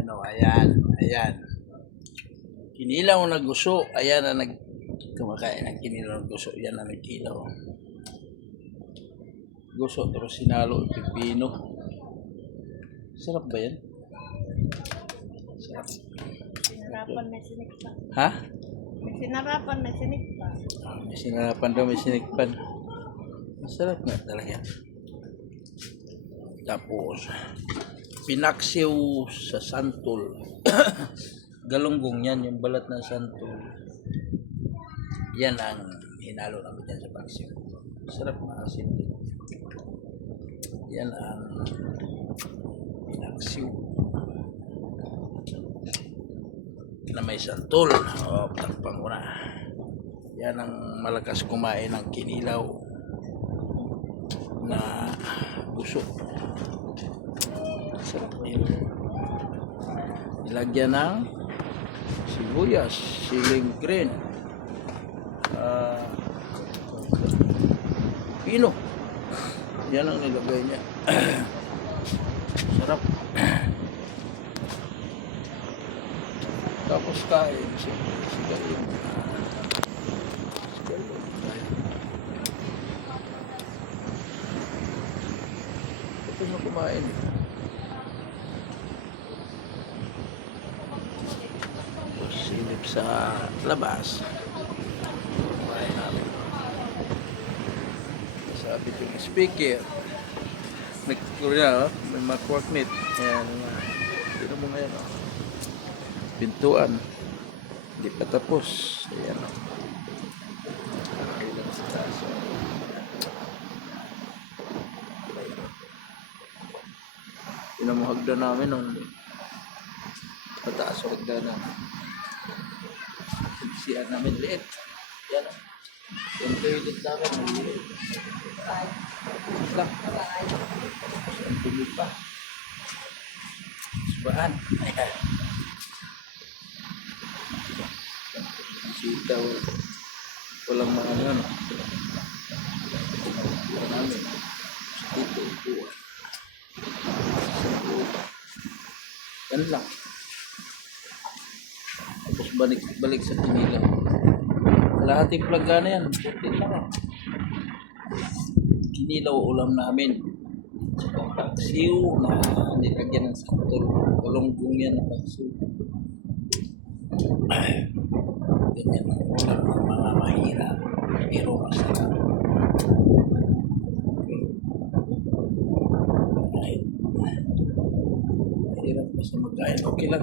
Ayan o, ayan. Ayan. Kinilaw na guso. Ayan na kumakain ng kinilaw na guso. Yan na nagkilaw. Guso, pero sinalo, pipino. Sarap ba yan? Sarap. Sinarapan may sinikpan. Ha? May sinarapan may sinikpan. May sinarapan daw, may sinikpan. Masarap nga talaga. Tapos, pinaksiw sa santol. Galunggong yan, yung balat ng santol. Yan ang hinalo namin dyan sa paksiw. Masarap, maasin din. Yan ang pinaksiw na may santol. O, takpan ko na. Yan ang malakas kumain ng kinilaw na guso. Sarap yun. Ilagyan ng sibuyas, siling green, pino. Yan ang nilagay niya. Sarap. Tapos kain sigaling. Ito na kumain. Silip sa labas. Kumain namin. Sabi ko yung speaker. Nagkurya, may makwaknit. Ayan, tignan mo ngayon. Pintuan. Hindi pa tapos. Ayan. Pinamuhagda namin nun. Pataas o hagdanan. Siya namin liit. Yan. Yung toilet namin liit. Lang. Ang tumi pa. Subaan. Ayan. Sitaw. Walang mga ano. Ito namin. Dito. Buwan. Yan lang. Tapos balik sa kinilaw. Kalahating plaga na yan. Putin lang. Kinilaw ulam namin. Paksiw na nilagyan ng santol. Galunggong yan na paksiw. Ganyan ang ulam ng mga mahirap. Pero masarap. Mahirap pa sa magkain. Okay lang.